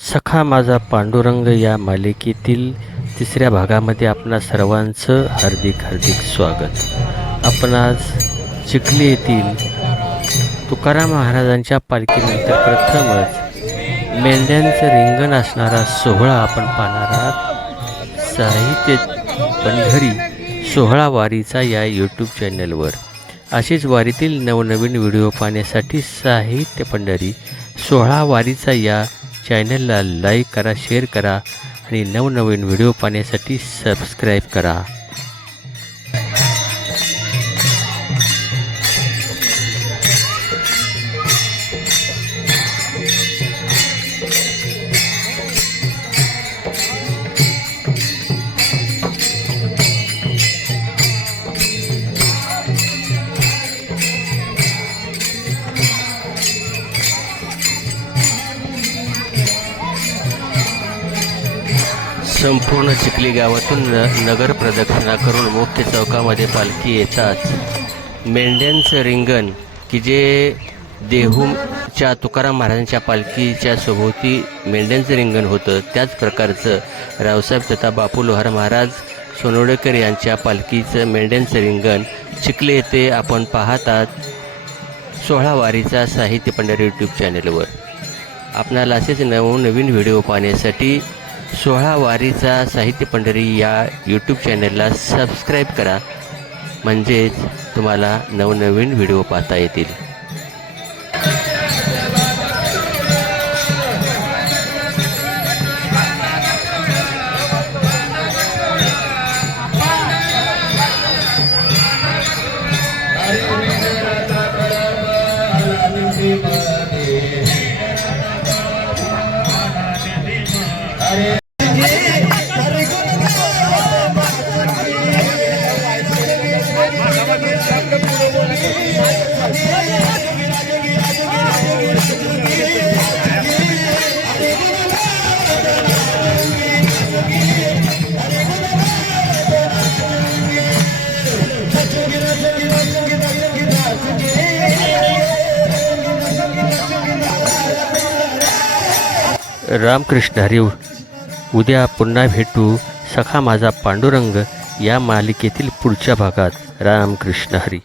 सखा माझा पांडुरंग या मालिकेतील तिसऱ्या भागामध्ये आपणा सर्वांचं हार्दिक स्वागत. आपण आज चिखली येथील तुकाराम महाराजांच्या पालखीनंतर प्रथमच मेंढ्यांचं रिंगण असणारा सोहळा आपण पाहणार आहात. साहित्य पंढरी सोहळा वारीचा या यूट्यूब चॅनलवर. अशीच वारीतील नवनवीन व्हिडिओ पाहण्यासाठी साहित्य पंढरी सोहळा वारीचा या चॅनलला लाईक करा, शेअर करा आणि नवनवीन व्हिडिओ पाहण्यासाठी सबस्क्राईब करा. संपूर्ण चिखली गावातून नगर प्रदक्षिणा करून मुख्य चौकामध्ये पालखी येताच मेंढ्यांचं रिंगण की जे देहूच्या तुकाराम महाराजांच्या पालखीच्या सभोवती मेंढ्यांचं रिंगण होतं, त्याच प्रकारचं रावसाहेब तथा बापू लोहार महाराज सोनवडेकर यांच्या पालखीचं मेंढ्यांचं रिंगण चिखली येथे आपण पाहतात सोहळा वारीचा साहित्य पंढरी यूट्यूब चॅनलवर. आपणाला असेच नवनवीन व्हिडिओ पाहण्यासाठी सोहळा वारीचा साहित्य पंढरी या यूट्यूब चॅनलला सबस्क्राईब करा, म्हणजेच तुम्हाला नवनवीन व्हिडिओ पाहता येतील. रामकृष्ण हरी. उद्या पुन्हा भेटू सखा माझा पांडुरंग या मालिकेतील पुढच्या भागात. रामकृष्ण हरी.